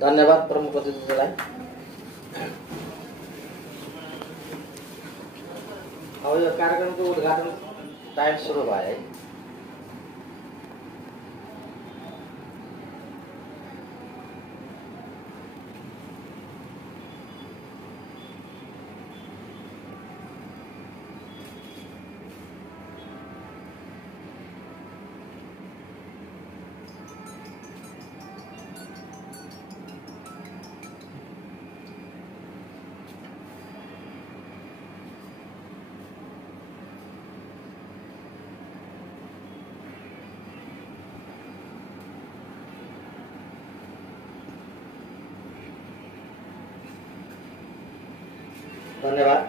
धन्यवाद प्रमुख अतिथिलाई। अब यो कार्यक्रमको उद्घाटन टाइम सुरु भयो है। धन्यवाद।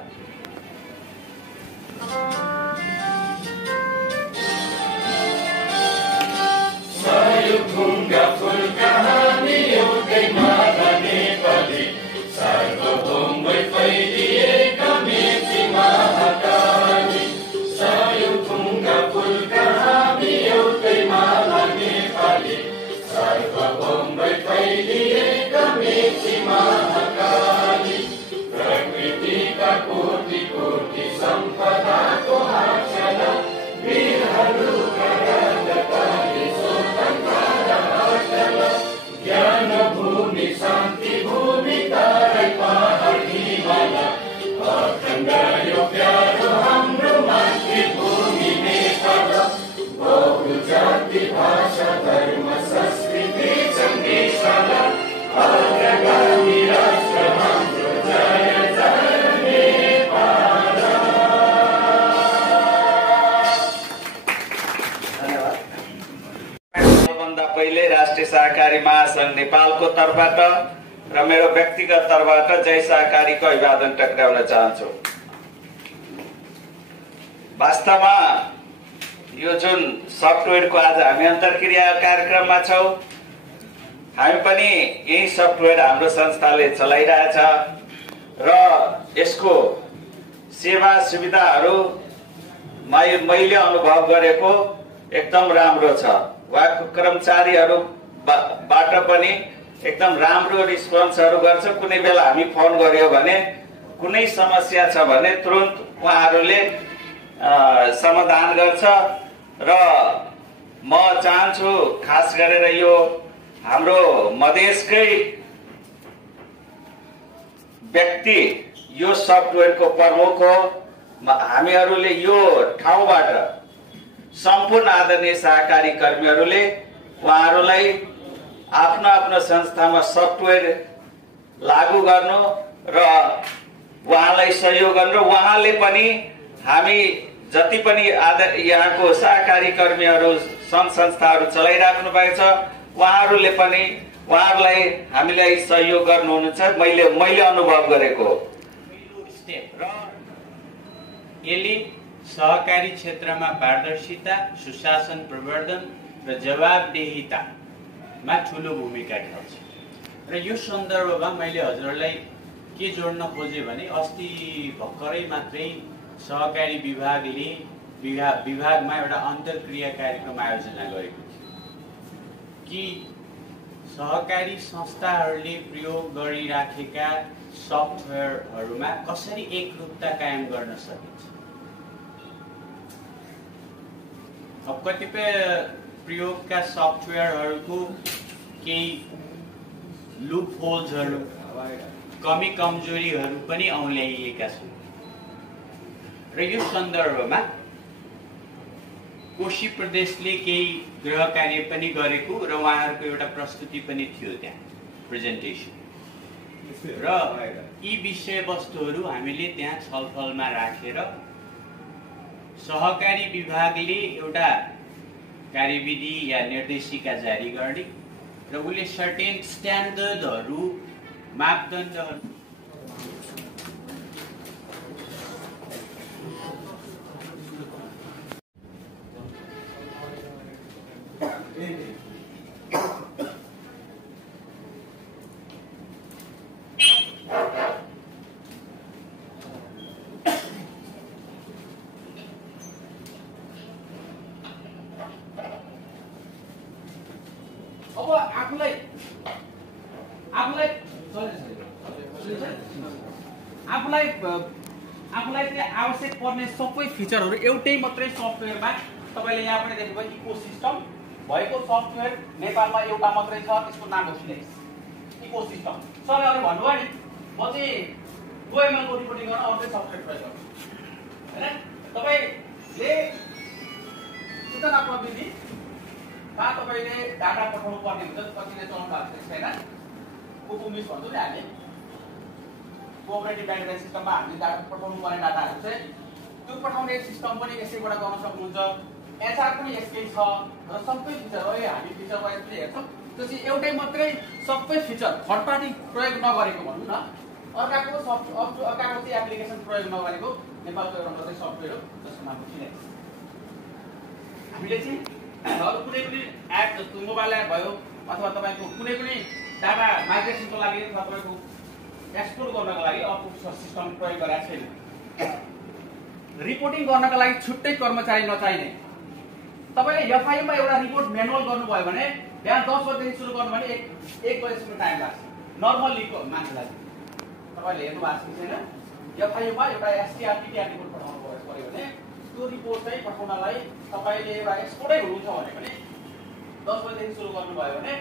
पहिले राष्ट्रिय सहकारी महासंघ नेपालको तर्फबाट र मेरो व्यक्तिगत तर्फबाट जय सहकारीको अभिवादन टक्राउन चाहन्छु। वास्तवमा यो जुन सफ्टवेयरको आज हामी अन्तर्क्रिया कार्यक्रममा छौं, हामी पनि यही सफ्टवेयर हाम्रो संस्थाले चलाइरहेछ र यसको सेवा सुविधाहरू मैले अनुभव गरेको एकदम राम्रो छ। उहाँको कर्मचारीहरूबाट पनि एकदम राम्रो रिस्पोन्सहरू गर्छ। कुनै बेला हामी फोन गर्यो भने कुनै समस्या छ भने तुरुन्त उहाँहरूले समाधान गर्छ र म चाहन्छु खास गरेर यो हाम्रो मधेसकै व्यक्ति यो सफ्टवेयरको प्रमुख हो। हामीहरूले यो ठाउँबाट सम्पूर्ण आदरणीय सहकारी कर्मीहरूले उहाँहरूलाई आफ्नो आफ्नो संस्थामा सफ्टवेयर लागू गर्नु र उहाँलाई सहयोग गर्नु। उहाँले पनि हामी जति पनि यहाँको सहकारी कर्मीहरू संघ संस्थाहरू चलाइराख्नु भएको छ, उहाँहरूले पनि उहाँहरूलाई हामीलाई सहयोग गर्नुहुन्छ। मैले अनुभव गरेको स्टेप र यसले सहकारी क्षेत्रमा पारदर्शिता, सुशासन प्रवर्धन र जवाबदेहितामा ठूलो भूमिका खेल्छ। र यो सन्दर्भमा मैले हजुरलाई के जोड्न खोजेँ भने अस्ति भर्खरै मात्रै सहकारी विभागले विभागमा एउटा अन्तर्क्रिया कार्यक्रम आयोजना गरेको थियो कि सहकारी संस्थाहरूले प्रयोग गरिराखेका सफ्टवेयरहरूमा कसरी एकरूपता कायम गर्न सकिन्छ। अब कतिपय प्रयोगका सफ्टवेयरहरूको केही लुप होल्सहरू, कमी कमजोरीहरू पनि औल्याइएका छन् र यो सन्दर्भमा कोशी प्रदेशले केही गृह कार्य पनि गरेको र उहाँहरूको एउटा प्रस्तुति पनि थियो त्यहाँ, प्रेजेन्टेसन। र यी विषयवस्तुहरू हामीले त्यहाँ छलफलमा राखेर सहकारी विभागले एउटा कार्यविधि या निर्देशिका जारी गर्ने र उसले सर्टेन स्ट्यान्डर्डहरू, मापदण्डहरू आफूलाई चाहिँ आवश्यक पर्ने सबै फिचरहरू एउटै मात्रै सफ्टवेयरमा तपाईले यहाँ पनि देख्नुभयो इकोसिस्टम भएको सफ्टवेयर नेपालमा एउटा मात्रै छ त्यसको नाम हो सिनेक्स इकोसिस्टम। सरले अघि भन्नुभयो नि म चाहिँ OML को रिपोर्टिङ गर्न अर्कै सफ्टवेयर प्रयोग गर्छु हैन। तपाईले सूचना प्रविधि तपाईले डाटा पठाउनु पर्ने हुन्छ कतिले चलाउनु भएको छैन कोकुमिस भन्छौँ नि हामी कोअपरेटिभ डाटा सिस्टममा हामीले डाटा पठाउनु पर्ने डाटाहरू चाहिँ त्यो पठाउने सिस्टम पनि यसैबाट गर्न सक्नुहुन्छ। एचआर पनि यसकै छ र सबै फिचर हो हामी फिचर वाइज पनि हेर्छौँ त्यो चाहिँ एउटै मात्रै सबै फिचर थर्ड पार्टी प्रयोग नगरेको भनौँ न अर्काको चाहिँ एप्लिकेसन प्रयोग नगरेको नेपालको एउटा मात्रै सफ्टवेयर हो जसको नाम हो सिनेक्स। हामीले चाहिँ अरू कुनै पनि एप जस्तो मोबाइल एप भयो अथवा तपाईँको कुनै पनि डाटा माइग्रेसनको लागि अथवा तपाईँको एक्सपोर्ट गर्नको लागि अर्को सिस्टम प्रयोग गरेका छैन। रिपोर्टिङ गर्नका लागि छुट्टै कर्मचारी नचाहिने। तपाईँले एफआईमा एउटा रिपोर्ट म्यानुअल गर्नुभयो भने बिहान 10 बजेदेखि सुरु गर्नु भने 1 बजेसम्म टाइम लाग्छ नर्मल्लीको मान्छेलाई। तपाईँले हेर्नु भएको छैन एफआईमा एउटा एसटीआर रिपोर्ट पठाउनु पर्यो भने त्यो रिपोर्ट चाहिँ पठाउनलाई तपाईँले एउटा एक्सपोर्टै हुनुहुन्छ भने पनि 10 बजेदेखि सुरु गर्नुभयो भने